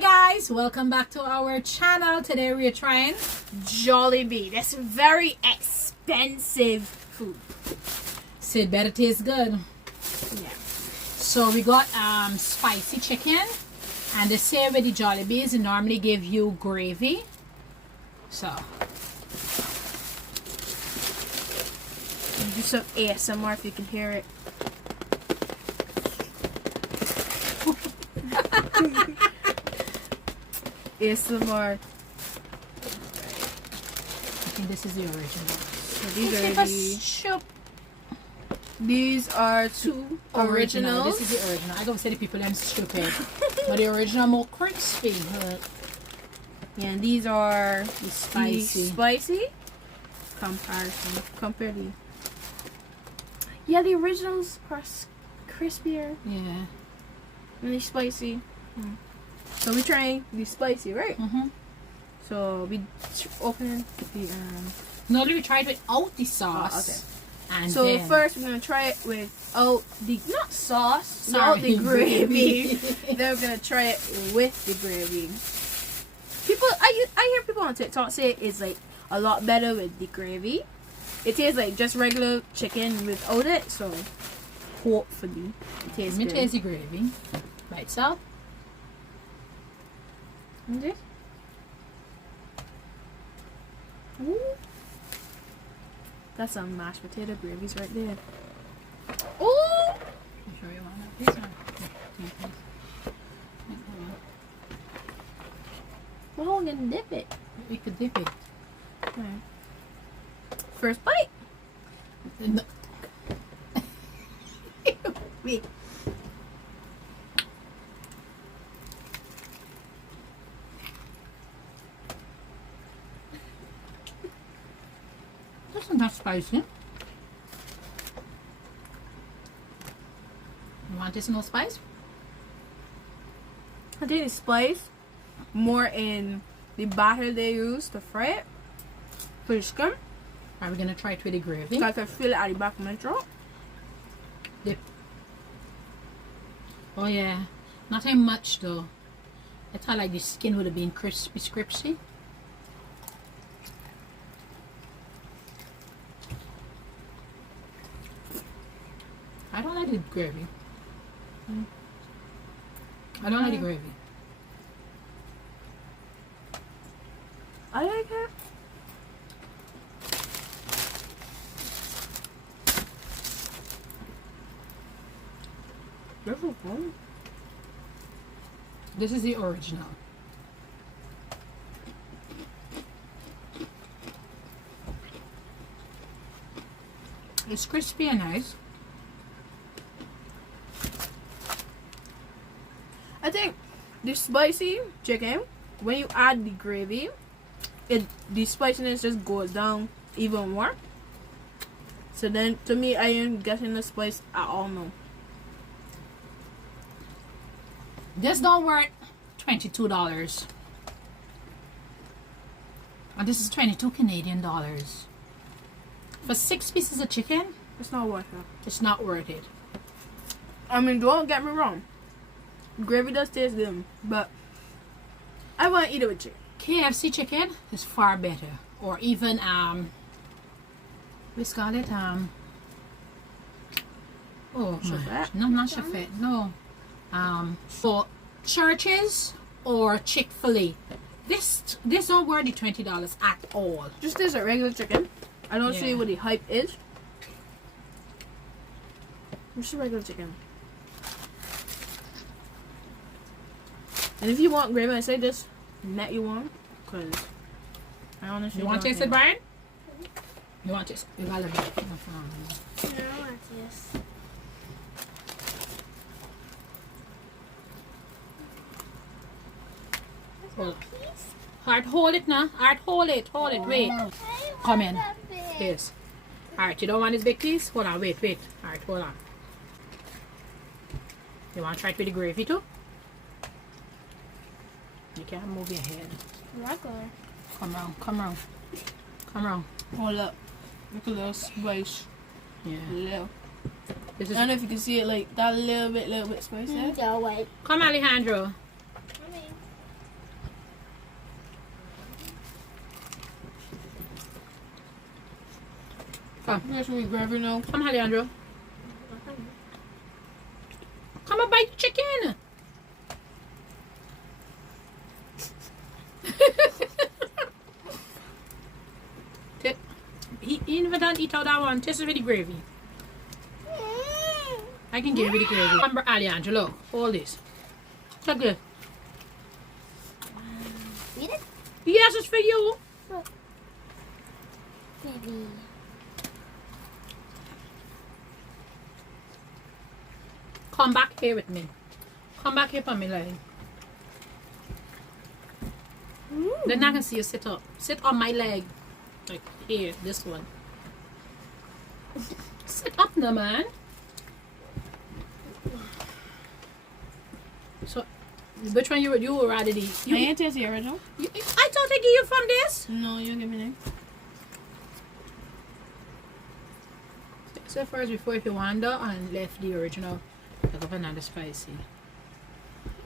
guys, welcome back to our channel. Today we are trying Jollibee. That's very expensive food. so it better taste good. Yeah. So we got spicy chicken, and they say with the Jollibees they normally give you gravy. So Do some ASMR if you can hear it. ASMR. I think this is the original. So these are two originals. This is the original. I don't say the people them stupid, but the original more crispy. Yeah, and these are The spicy. spicy comparison. Compare the. Yeah, the originals are crispier Yeah. and the spicy. So we're trying the spicy, right? So we open the No, we tried without the sauce. okay. And So then, first we're gonna try it without the not sauce, not the gravy. Then we're gonna try it with the gravy. People, I hear people on TikTok say it's like a lot better with the gravy. It tastes like just regular chicken without it. So hopefully it tastes let me good. taste the gravy by itself. Okay. Ooh. That's some mashed potato gravies right there. Ooh! I'm sure you want that piece. Well, how are we gonna dip it? We could dip it. Okay. First bite. No. Wait. That's not spicy. You want this no spice? I think the spice more in the batter they use to fry it for the chicken. Are we gonna try it with the gravy? So I can feel it at the back of my throat. Dip. Oh yeah, not that much though. I thought like the skin would have been crispy. I don't like the gravy. I don't like the gravy. I like it. This is good. This is the original. It's crispy and nice. I think the spicy chicken, when you add the gravy, the spiciness just goes down even more. So then, to me, I ain't getting the spice at all now. This don't worth $22. And this is 22 Canadian dollars. For 6 pieces of chicken, It's not worth it. it's not worth it. I mean, don't get me wrong. Gravy does taste good, but I want to eat it with chicken. KFC chicken is far better. Or even let's call it Chefette? no, not Chefette, no. For Churches or Chick-fil-A. This don't worth the $20 at all. Just taste like regular chicken. I don't see Yeah. what the hype is. Just regular chicken. And if you want gravy, I say this net you want, because I honestly You want to don't taste it, think- Brian? You want to taste it? You gotta be. No, I want this. Hold. Alright, hold it now. Alright, hold it. Wait. Come in. Yes. Alright, you don't want this big piece? Hold on, wait. Alright, hold on. You want to try it with the gravy too? You can't move your head. Regular. Come round. Hold up. Look at little spice. Yeah. Little. This I is. don't know if you can see it like that little bit spicy. Yeah, wait. Come, Alejandro. Mommy. Come. Yes, we gravy now. Come, Alejandro. Come and bite chicken. He even don't eat all that one. Taste with the gravy. I can give you the gravy. Remember, Alejandro, look. Hold this. Check this. Eat it? Yes, it's for you. Baby. Come back here with me. Come back here for me, like. Then I can see you sit up. Sit on my leg. Like here, this one. Sit up now, man. So, which one you would rather eat? I ain't taste the original. I thought I give you from this. No, you give me that. So first, before if you wander and left the original, pick up another spicy.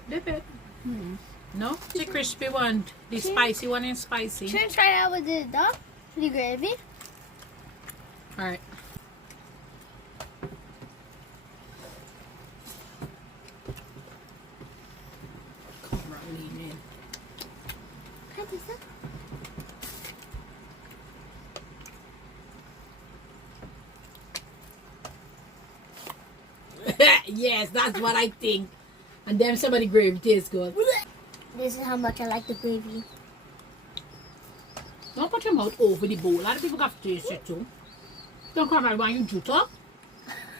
Dip it. No, the crispy one. The spicy one is spicy. Should I try it out with the dog? The gravy? Alright. Come on, lean in. Can I taste it? Yes, that's what I think. And then somebody gravy tastes good. This is how much I like the gravy. Don't put your mouth over the bowl. A lot of people got to taste it too. Don't come right when you juice up.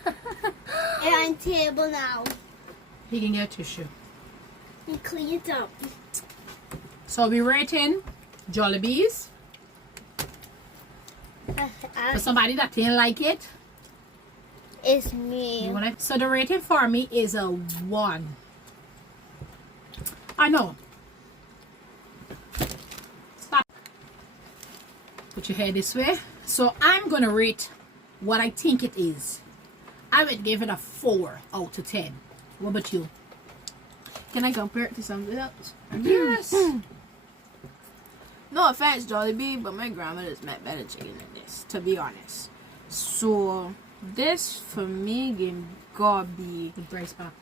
And on table now. He can get tissue. And clean it up. So we're rating Jollibee's. For somebody that didn't like it. It's me. So the rating for me is a 1. I know. Stop. Put your hair this way. So I'm gonna rate what I think it is. I would give it a 4 out of 10. What about you? Can I compare it to something else? Yes. No offense, Jollibee, but my grandmother's made better chicken than this, to be honest. So this for me gotta be The rice pack.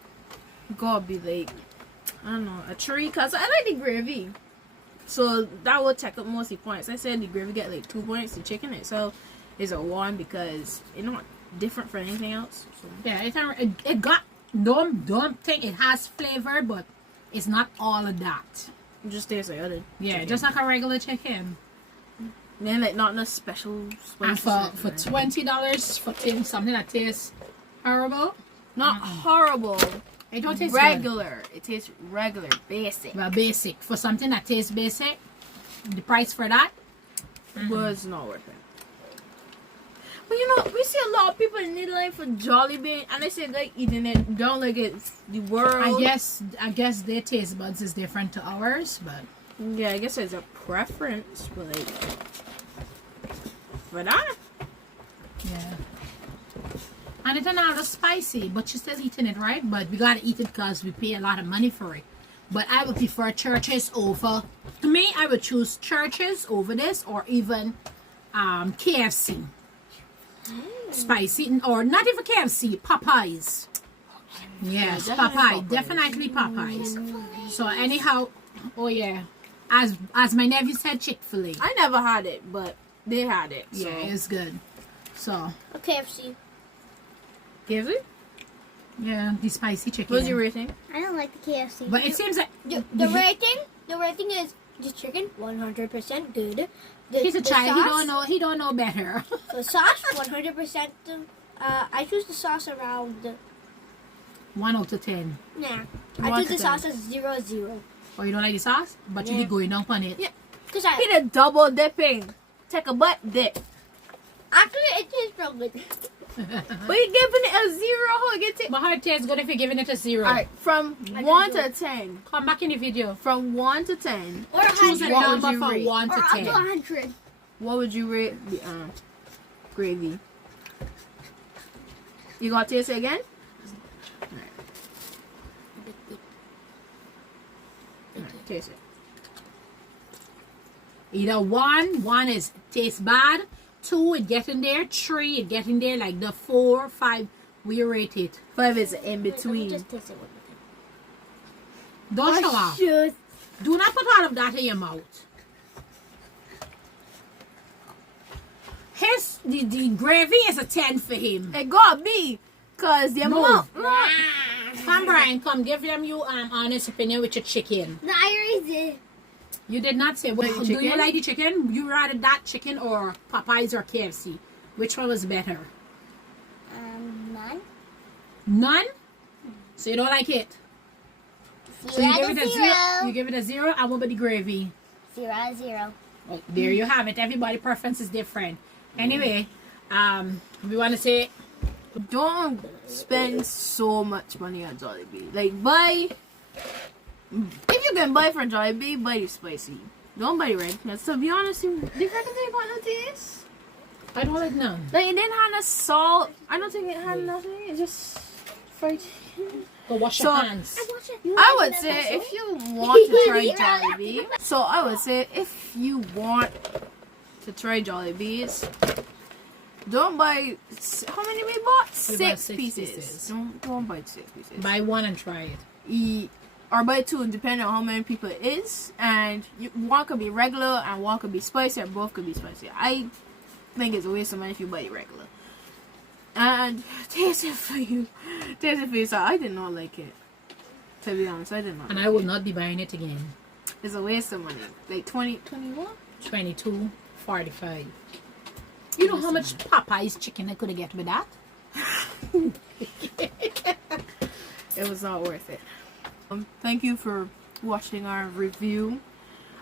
like, I don't know, a 3, cause I like the gravy. So that will check up most of the points. I said the gravy get like 2 points. The chicken itself is a 1 because it's not different from anything else. So. Yeah, it got don't think it has flavor, but it's not all of that. It just tastes like other. Yeah, chicken. just like a regular chicken. Then like not no special. And for $20 for something that tastes horrible, not horrible. it don't taste Regular. It tastes regular, basic. good. Well, basic for something that tastes basic. The price for that Was not worth it. But you know, we see a lot of people in the line for Jollibee, and they say like eating it, don't like it's the world. I guess their taste buds is different to ours, but Yeah, I guess it's a preference, but like for that. yeah. And it's not as spicy, but she says eating it right. But we gotta eat it because we pay a lot of money for it. But I would prefer Churches over. To me, I would choose Churches over this, or even KFC. Spicy, or not even KFC, Popeyes. Yes, Yeah, Popeyes, definitely definitely Popeyes. So anyhow, oh yeah, as my nephew said, Chick-fil-A. I never had it, but they had it. So. Yeah, it's good. So KFC. KFC? yeah, the spicy chicken. What's your rating? I don't like the KFC. But it seems like The rating is the chicken 100% good. he's a the child. Sauce, He don't know better. The sauce 100%. I choose the sauce around. 1 out of 10. Nah, One I choose to the 10. sauce as 0-0. Oh, you don't like the sauce? But you Yeah. be going up on it. Yeah. Cause He did double dipping. Take a butt dip. actually it tastes real good. But you giving it a 0. Get it. But how it tastes good if you're giving it a 0. Alright, from I 1 can to do 10. Come back in the video. From 1 to 10. Or Choose a 100. What would number you from rate? 1 Or to up to 10. 100. What would you rate the gravy? You gonna taste it again? Alright, taste it. Either one is tastes bad, 2, it getting there. 3, it getting there. Like the 4, 5, we rate it. 5 is in Let me between. just taste it one Don't show more off. time. Do not put all of that in your mouth. The gravy is a 10 for him. It got me. Because the amount. Come, Brian, come give them your honest opinion with your chicken. No, I already did. You did not say. Well, Like do you chicken? like the chicken? You rather that chicken or Popeyes or KFC? Which one was better? None. None? So you don't like it? So you give it a 0. You give it a 0. I want the gravy. 0. Oh, there you have it. Everybody preference is different. Anyway, we want to say Don't spend so much money on Jollibee. Like, buy. If you can buy from Jollibee, buy the spicy. Don't buy the red. Because to be honest, the red thing got no taste. I don't like none. Like, it didn't have no salt. I don't think it had nothing. It just fried chicken. Go wash So, your hands. I would say if you want to try Jollibee, so I would say if you want to try Jollibees, don't buy. How many we bought? We bought 6 6 pieces. pieces. Don't buy 6 pieces. Buy one and try it. Or buy 2, depending on how many people it is. And one could be regular and one could be spicy, or both could be spicy. I think it's a waste of money if you buy it regular. And taste it for you. Taste it for yourself. I did not like it. To be honest, I did not. And like I will not be buying it again. It's a waste of money. Like 21? 22.45. You know how much Popeyes chicken I could have get with that? It was not worth it. Thank you for watching our review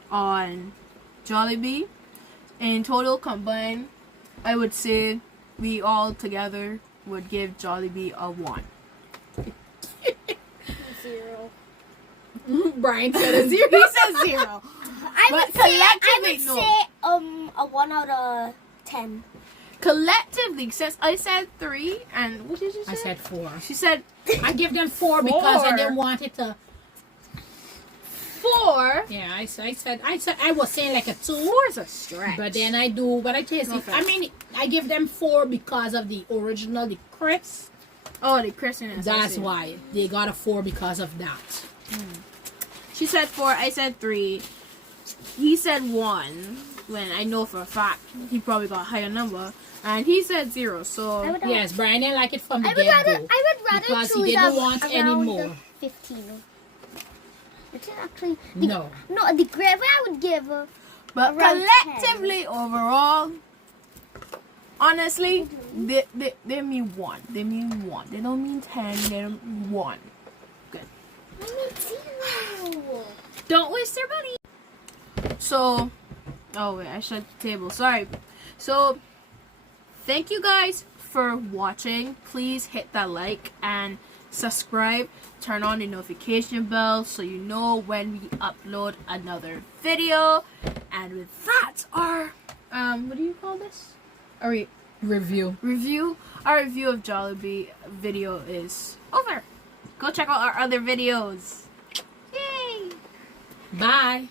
on Jollibee. In total combined, I would say we all together would give Jollibee a 1. 0. Brian said a 0. He said 0. I But would say collectively, no. a 1 out of 10. Collectively, since I said 3, and what did you say? I said 4. She said I give them 4 because I 4. didn't want it to. 4. Yeah, I was saying like a 2. 4 is a stretch. But then I do, but I taste it. I mean, I give them 4 because of the original, the crisp. Oh, the crispiness. I That's see. why they got a 4 because of that. She said 4, I said 3. He said 1, when I know for a fact he probably got a higher number. And he said 0, so... Yes, Brian didn't like it from the I would get-go. rather because he choose didn't want any around more. 15. It's actually... No. No, the gravy I would give... But around collectively, overall, honestly, they mean 1. They mean 1. They don't mean 10, they don't mean 1. Good. I mean 0. Don't waste their money. So, oh wait, I shut the table. Sorry. So, thank you guys for watching. Please hit that like and subscribe. Turn on the notification bell so you know when we upload another video. And with that, our what do you call this? Our Review. Our review of Jollibee video is over. Go check out our other videos. Yay! Bye.